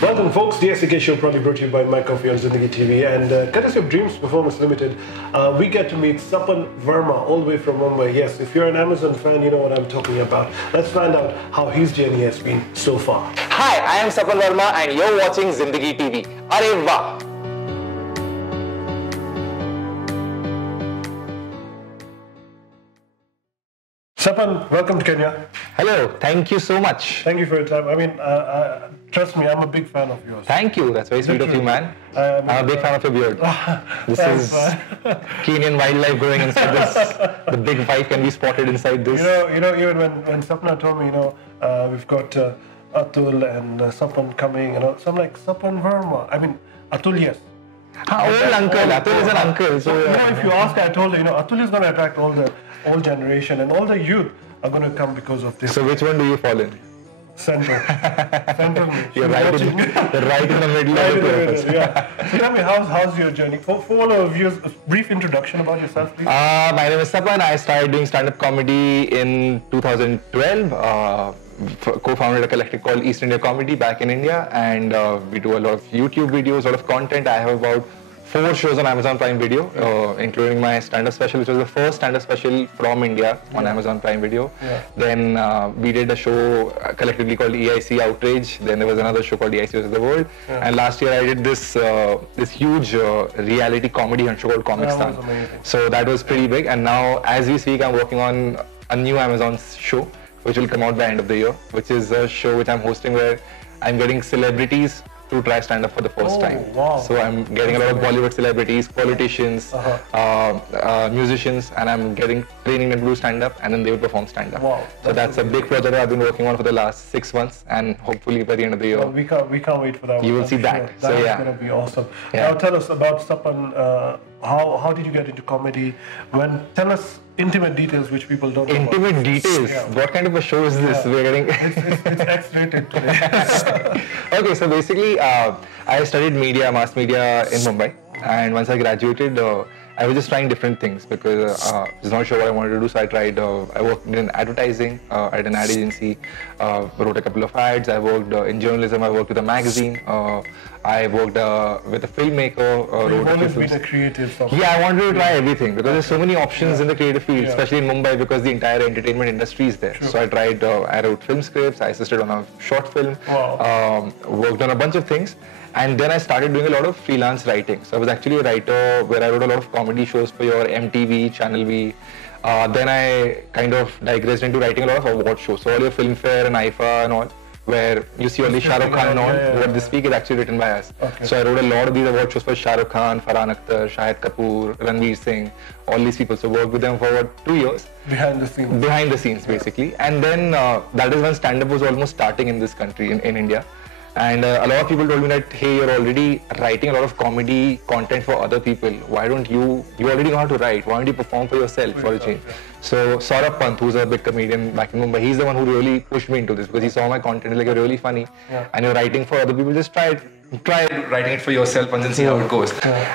Welcome folks, the SK show proudly brought to you by MacCoffee on Zindagi TV, and courtesy of Dreams Performance Limited, we get to meet Sapan Verma all the way from Mumbai. Yes, if you're an Amazon fan, you know what I'm talking about. Let's find out how his journey has been so far. Hi, I am Sapan Verma and you're watching Zindagi TV. Arey Wah! Sapan, welcome to Kenya. Hello, thank you so much. Thank you for your time. I mean, trust me, I'm a big fan of yours. Thank you, that's very sweet of you, man. I'm a big fan of your beard. This is Kenyan wildlife growing inside this. The big five can be spotted inside this. You know, even when Sapna told me, we've got Atul and Sapan coming, so I'm like, Sapan Verma. I mean, Atul, yes. Old uncle, Atul is an uncle. So, if you ask, I told you, Atul is going to attract all the old generation and all the youth are going to come because of this. So which one do you fall in? Center. You're right in the middle of it. Yeah. So tell me, how's your journey? For all our viewers, a brief introduction about yourself, please. My name is Sapan. I started doing stand-up comedy in 2012. Co-founded a collective called East India Comedy back in India, and we do a lot of YouTube videos, a lot of content. I have about 4 shows on Amazon Prime Video, including my stand-up special, which was the first stand-up special from India on Amazon Prime Video. Then we did a show collectively called EIC Outrage. Then there was another show called EIC Versus the World. And last year I did this this huge reality comedy show called Comic Stan. So that was pretty big. And now, as we speak, I'm working on a new Amazon show, which will come out by the end of the year, which is a show which I'm hosting where I'm getting celebrities to try stand-up for the first time. Wow. So I'm getting a lot of Bollywood celebrities, politicians, musicians, and I'm training them to do stand-up, and then they will perform stand-up. Wow. So that's a big project I've been working on for the last 6 months, and hopefully by the end of the year, we can't wait for that. You will see that. Sure. That's going to be awesome. Now tell us about Sapan. How did you get into comedy? Tell us intimate details which people don't know. Intimate details? Yeah. What kind of a show is this? We're getting it's X-rated today. Okay, so basically I studied mass media in Mumbai, and once I graduated I was just trying different things because I was not sure what I wanted to do, so I tried, I worked in advertising at an ad agency, wrote a couple of ads, I worked in journalism, I worked with a magazine, I worked with a filmmaker, wrote a few films. Been a creative. Yeah, I wanted to try everything because there's so many options in the creative field, especially in Mumbai because the entire entertainment industry is there. So I tried, I wrote film scripts, I assisted on a short film, worked on a bunch of things. And then I started doing a lot of freelance writing. So I was actually a writer where I wrote a lot of comedy shows for your MTV, Channel V. Then I kind of digressed into writing a lot of award shows. So all your Filmfare and IFA and all, where you see only Shah Rukh Khan and all, what this week is actually written by us. So I wrote a lot of these award shows for Shah Rukh Khan, Farhan Akhtar, Shaheed Kapoor, Ranveer Singh, all these people. So worked with them for about 2 years. Behind the scenes. Behind the scenes, basically. And then that is when stand-up was almost starting in this country, in India. And a lot of people told me that, hey, you're already writing a lot of comedy content for other people. Why don't you already know how to write. Why don't you perform for yourself for a change? So Saurabh Pant, who's a big comedian back in Mumbai, he's the one who really pushed me into this because he saw my content, like, you're really funny and you're writing for other people, just try writing it for yourself and then see how it goes.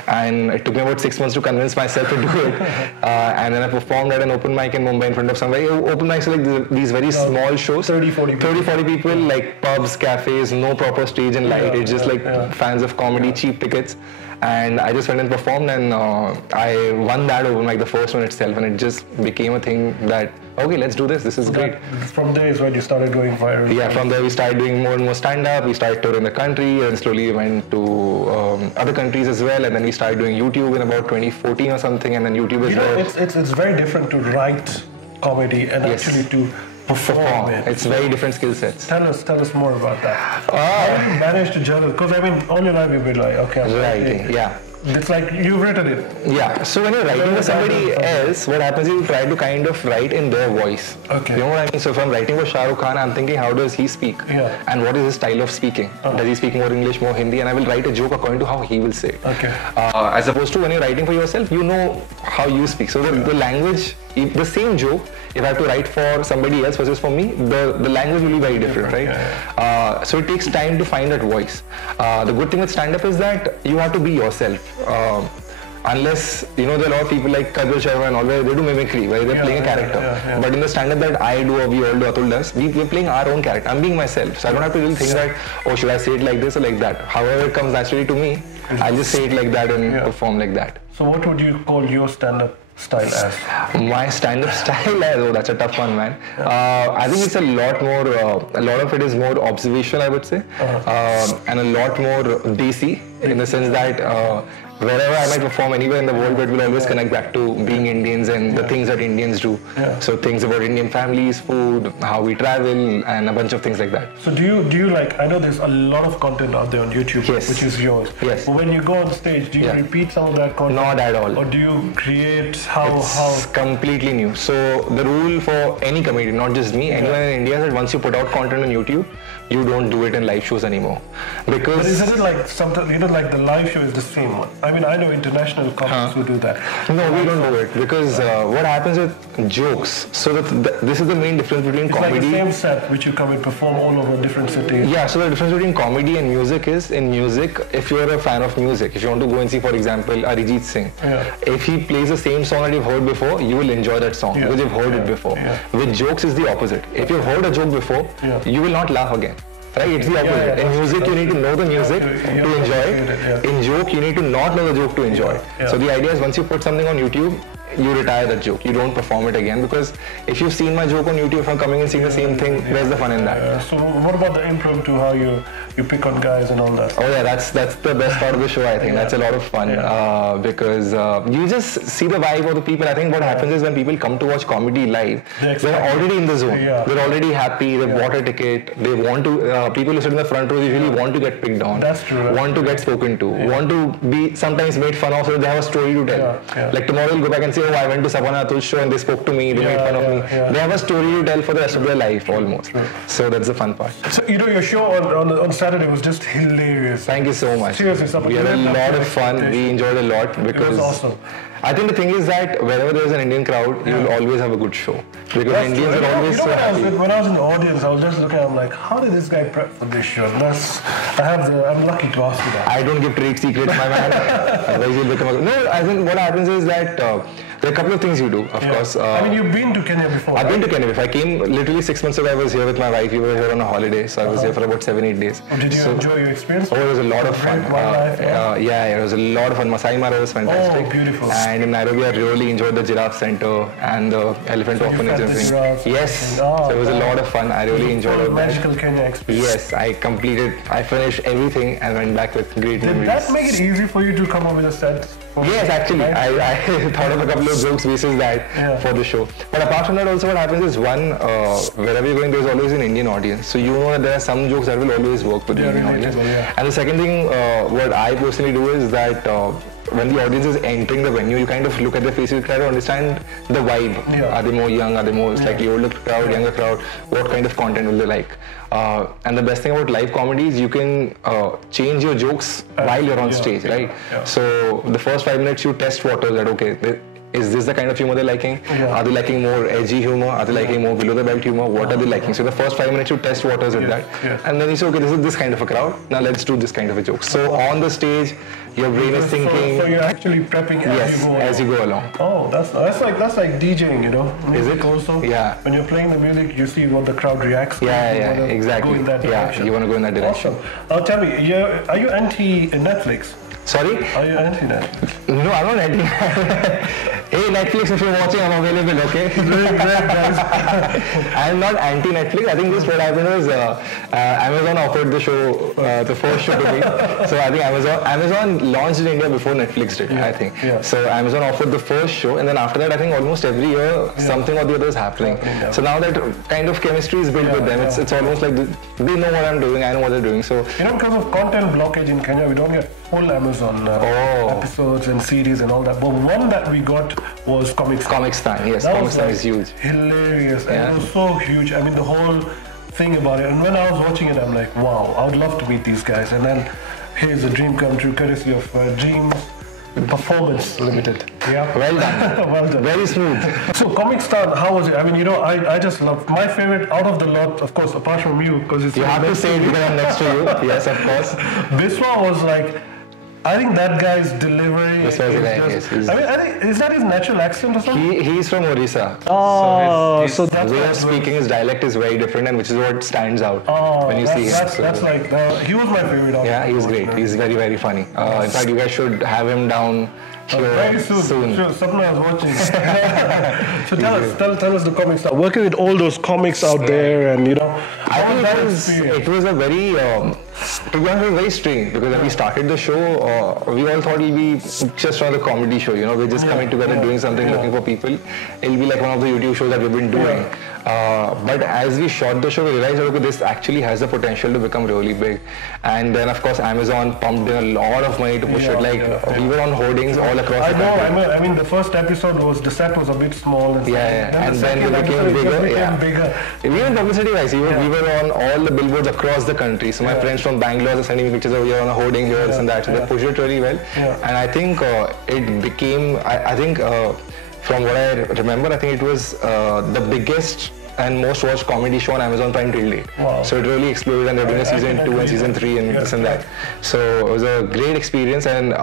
And it took me about 6 months to convince myself to do it. And then I performed at an open mic in Mumbai in front of some open mics are like these very small shows. 30-40 people, like pubs, cafes, no proper stage and light. It's just like fans of comedy, cheap tickets. And I just went and performed, and I won that open mic, the first one itself, and it just became a thing that, okay, let's do this is great. From there is when you started going viral. Yeah, from there we started doing more and more stand-up, we started touring the country, and slowly we went to other countries as well, and then we started doing YouTube in about 2014 or something, and then YouTube is where... It's very different to write comedy and actually to perform it. It's very different skill sets. Tell us more about that. How do you manage to juggle? Because I mean, all your life you've been like, okay, I'm writing. Yeah. It's like you've written it. Yeah. So when you're writing for somebody else, what happens is you try to kind of write in their voice. Okay. You know what I mean? So if I'm writing for Shah Rukh Khan, I'm thinking, how does he speak? And what is his style of speaking? Does he speak more English, more Hindi? And I will write a joke according to how he will say it. Okay. As opposed to when you're writing for yourself, you know how you speak. So the language, the same joke, if I have to write for somebody else versus for me, the language will be very different, right? So it takes time to find that voice. The good thing with stand-up is that you have to be yourself. unless, you know, there are a lot of people like Kabir Sharma and all, where they do mimicry, where they're playing a character. But in the stand-up that I do, or we all do, Atul does, we're playing our own character. I'm being myself. So I don't have to really think that, oh, should I say it like this or like that? However it comes naturally to me, I'll just say it like that and perform like that. So what would you call your stand-up style as? My stand-up style as, oh, that's a tough one, man. I think it's a lot more, a lot of it is more observational, I would say, and a lot more desi, in the sense that wherever I might perform anywhere in the world, but we'll always connect back to being Indians and the things that Indians do. So things about Indian families, food, how we travel, and a bunch of things like that. So do you like, I know there's a lot of content out there on YouTube, which is yours. Yes. But when you go on stage, do you repeat some of that content? Not at all. Or do you create It's completely new. So the rule for any comedian, not just me, anyone in India, is that once you put out content on YouTube, you don't do it in live shows anymore. Because but isn't it like something, you know, like the live show is the same one? I mean, I know international comics who do that. No, we don't do it because what happens with jokes, so this is the main difference between comedy. It's like the same set which you come and perform all over different cities. Yeah, so the difference between comedy and music is, in music, if you're a fan of music, if you want to go and see, for example, Arijit Singh, if he plays the same song that you've heard before, you will enjoy that song because you've heard it before. With jokes, is the opposite. If you've heard a joke before, you will not laugh again. Right? It's the opposite. In music, you need to know the music to enjoy it. In joke, you need to not know the joke to enjoy. So the idea is, once you put something on YouTube, you retire that joke. You don't perform it again, because if you've seen my joke on YouTube, if I'm coming and seeing the same thing, where's the fun in that? So what about the improv, to how you pick on guys and all that? Oh yeah, that's the best part of the show, I think. That's a lot of fun because you just see the vibe of the people. I think what happens is, when people come to watch comedy live, they're already in the zone. They're already happy. They've bought a ticket. They want to. People who sit in the front row usually want to get picked on. That's true. Want to get spoken to. Want to be sometimes made fun of, so they have a story to tell. Like tomorrow, you'll go back and say, oh, I went to Sapan Verma's show and they spoke to me. They made fun of me. They have a story to tell for the rest of their life almost. So that's the fun part. So you know, your show on Saturday was just hilarious. Thank you so much. Seriously, Sapan, we had a lot of fun. We enjoyed a lot because it was awesome. I think the thing is that wherever there's an Indian crowd, you will always have a good show. Because Indians are always so happy. When I was in the audience, I was just looking at him like, how did this guy prep for this show? I'm lucky to ask you that. I don't give trade secrets, my man. Otherwise you'll become a... No, I think what happens is that there are a couple of things you do, of course. I mean, you've been to Kenya before, I've been to Kenya before. I came literally 6 months ago. I was here with my wife. We were here on a holiday. So I was here for about 7-8 days. Did you enjoy your experience? Oh, it was a lot of fun. Yeah, it was a lot of fun. Masai Mara was fantastic. Oh, beautiful. And in Nairobi, I really enjoyed the giraffe center and the elephant orphanage and everything. Yes, so it was a lot of fun. I really enjoyed it. Magical Kenya experience. Yes, I finished everything and went back with great memories. Did that make it easy for you to come up with a set? Yes, actually, I thought of a couple of jokes basis that for the show. But apart from that, also what happens is, one, wherever you're going, there's always an Indian audience. So you know that there are some jokes that will always work with the Indian audience. And the second thing, what I personally do is that when the audience is entering the venue, you kind of look at their faces, you try to understand the vibe. Are they more young? Are they more slightly older crowd, younger crowd? What kind of content will they like? And the best thing about live comedy is you can change your jokes while you're on stage, right? So the first 5 minutes you test waters that, okay, is this the kind of humor they're liking? Are they liking more edgy humor? Are they liking more below the belt humor? What are they liking? So the first 5 minutes you test waters with that. And then you say, okay, this is this kind of a crowd. Now let's do this kind of a joke. So on the stage, your brain is thinking. So you're actually prepping as you go along. Oh, that's like DJing, you know? Is it? Also, when you're playing the music, you see what the crowd reacts to. Yeah, exactly. Go in that direction. You want to go in that direction. Awesome. Tell me, are you anti Netflix? Sorry? Are you anti-Netflix? No, I'm not anti. Hey, Netflix, if you're watching, I'm available, okay? Great, guys. I'm not anti-Netflix. I think just what happened was Amazon offered the show, the first show to me. So I think Amazon launched in India before Netflix did, I think. So Amazon offered the first show, and then after that, I think almost every year, something or the other is happening. So now that kind of chemistry is built with them, it's almost like they know what I'm doing, I know what they're doing. So you know, because of content blockage in Kenya, we don't get full Amazon episodes and series and all that. But one that we got was Comics. Comics Time, yes. Comics Time is huge. Hilarious. And it was so huge. I mean, the whole thing about it. And when I was watching it, I'm like, wow, I would love to meet these guys. And then here's a dream come true, courtesy of Dreams Performance Limited. Yeah. Well done. Well done. Very smooth. So Comics Time, how was it? I mean, you know, I just love my favorite out of the lot, of course, apart from you, because it's you have to say it because I'm next to you. Yes, of course. Biswa was like I think that guy's delivery. This was the guy, just, yes, I mean, I think, is that his natural accent or something? He's from Orissa. Oh, so that's his way of speaking, his dialect is very different, and which is what stands out when you see him. That's like he was my favorite. Yeah, he's great. He's very, very funny. In fact, you guys should have him down here very soon. Sure, Sapna is watching. So tell us the comics. Working with all those comics out there, and I think it was a very, to be honest, very strange, because when we started the show, we all thought it'll be just another comedy show. We're just coming together, doing something, looking for people. It'll be like one of the YouTube shows that we've been doing. But as we shot the show, we realized that this actually has the potential to become really big. And then, of course, Amazon pumped in a lot of money to push it. We were on hoardings all across the country. I mean, the first episode the set was a bit small. And then it became bigger. Even publicity-wise, we were on all the billboards across the country. So my friends from Bangalore are sending me pictures of on a hoarding here, this and that. So they pushed it really well. And I think it became, from what I remember, I think it was the biggest and most watched comedy show on Amazon Prime till date. Wow. So it really exploded, and they're doing a season 2 and season 3 and this and that. So it was a great experience, and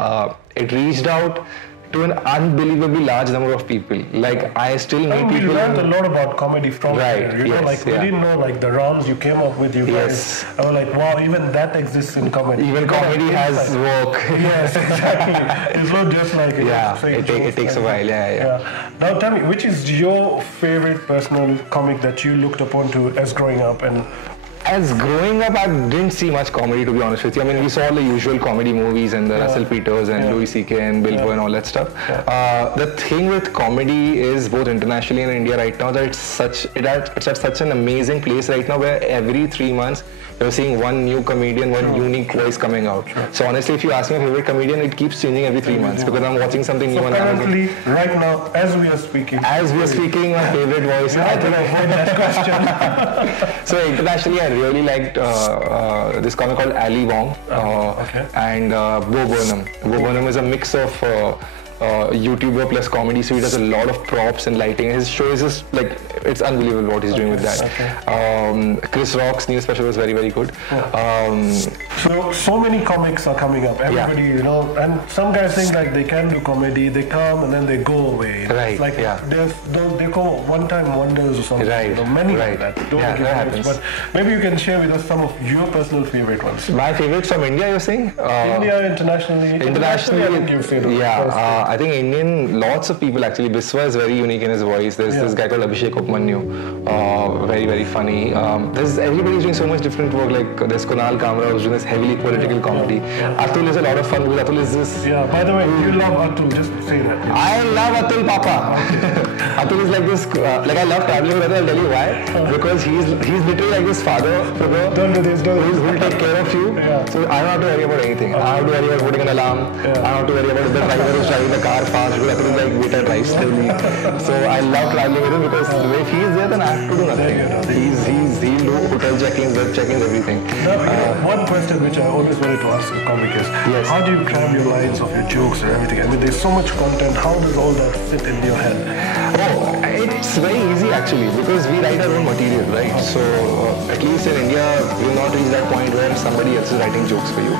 it reached out to an unbelievably large number of people. I still meet people. We learned a lot about comedy from there. Right. We didn't know the rounds you came up with, you guys. Yes. I was like, wow, even that exists in comedy. Even comedy has work. Yes, exactly. It's not just it takes a while. Yeah. Now tell me, which is your favorite personal comic that you looked upon to as growing up? And as growing up, I didn't see much comedy, to be honest with you. I mean, we saw all the usual comedy movies and the Russell Peters and Louis C.K. and Bill Burr and all that stuff. The thing with comedy is, both internationally and in India right now, that it's at such an amazing place right now, where every 3 months you're seeing one new comedian, one unique voice coming out. So honestly, if you ask me my favorite comedian, it keeps changing every 3 months, because I'm watching something new on Amazon. Currently, right now, as we are speaking, my favorite voice. I think I've heard that question. So internationally, I really liked this comic called Ali Wong and Bo Burnham. Bo Burnham is a mix of YouTuber plus comedy, so he does a lot of props and lighting. His show is just it's unbelievable what he's doing with that. Chris Rock's new special was very, very good. So many comics are coming up. Everybody, and some guys think they can do comedy, they come and then they go away. Right. They call one-time wonders or something. Right. Many like that. That happens. But maybe you can share with us some of your personal favorite ones. My favorites from India, you're saying? India, internationally. Internationally, I think you've said I think Indian, lots of people actually. Biswa is very unique in his voice. There's this guy called Abhishek Upmanyu, very, very funny. Everybody's doing so much different work. There's Kunal Kamra who's doing this heavily political comedy. Atul is a lot of fun, because Atul is this. Yeah, by the way, you love Atul, just say that. I love Atul, Papa. Atul is like this, I love traveling with Atul, I'll tell you why. Because he's literally like this father figure. Don't do this, who'll take care of you. So I don't have to worry about anything. I don't have to worry about putting an alarm. I don't have to worry about the driver who's driving the car fast, because Atul is like, wait, drive slowly. So I love traveling with him, because if he's there, then I have to do nothing. He'll do hotel check-ins, web check-ins, everything. One question which I always wanted to ask a comic is, how do you cram your lines of your jokes and everything? I mean, there's so much content. How does all that fit in your head? It's very easy actually, because we write our own material, right? So at least in India, we've not reached that point where somebody else is writing jokes for you.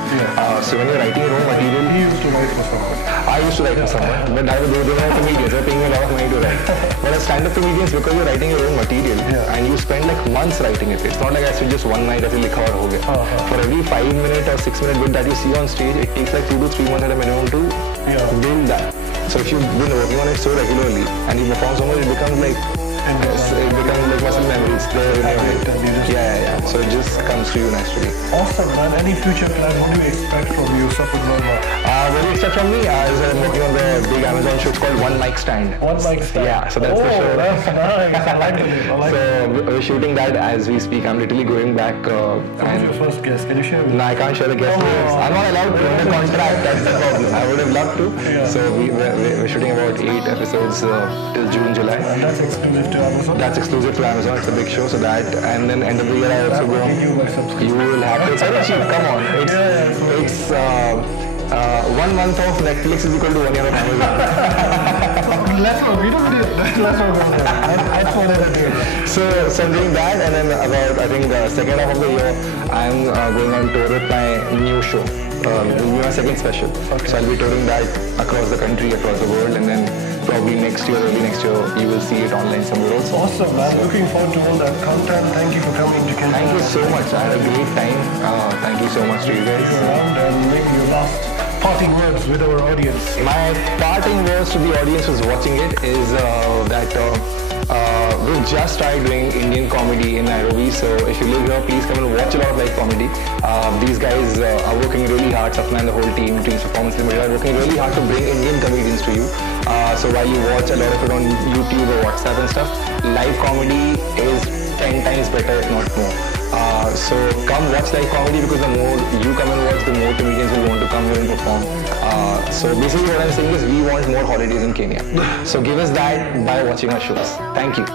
So when you're writing your own material, He used to write for someone. I used to write for someone, but they were comedians. They're paying me a lot of money to write. But as stand-up comedians, because you're writing your own material and you spend months writing it. It's not like I said just one night, I said likha aur ho gaya. For every 5-minute or 6-minute bit that you see on stage, it takes 2 to 3 months at a minimum to build that. So if you've been working on it so regularly and you perform so much, it becomes muscle memories. So it just comes to you naturally. Awesome, man. Any future plans? What do you expect from you, Sapan Verma? What do you expect from me? I'm working on the big Amazon show. It's called One Mic Stand. One Mic Stand? Yeah, so that's the show. That's nice. I like it. So we're shooting that as we speak. I'm literally going back. Who's your first guest? Can you share with me? No, I can't share the guest names. I'm not allowed to under contract. That's the problem. I would have loved to. So we're shooting about 8 episodes till June, July. And that's exclusive to Amazon? That's exclusive to Amazon. It's a big show. So that, and then end of the year I also go. You will have to. It's very cheap. Come on. It's 1 month of Netflix is equal to 1 year of Amazon. Let's go. We don't do it. Let's go. That's what I do. So I'm doing that, and then about, I think, the second half of the year, I'm going on tour with my new show. This will be my second special. Okay. So I'll be touring that across the country, across the world, and then probably next year, early next year, you will see it online somewhere else. Awesome, man. Looking forward to all that content. Thank you for coming to Canada. Thank you so much. I had a great time. Thank you so much to you guys. See you around, and maybe your last parting words with our audience. My parting words to the audience who's watching it is that we've just started doing Indian comedy in Nairobi. So if you live here, please come and watch a lot of live comedy. These guys are working really hard. Sapan and the whole team, Dreams Performance Limited, are working really hard to bring Indian comedians to you. So while you watch a lot of it on YouTube or WhatsApp and stuff, live comedy is 10 times better, if not more. So come watch live comedy, because the more you come and watch, the more comedians will want to come here and perform. So basically what I'm saying is we want more holidays in Kenya. So give us that by watching our shows. Thank you.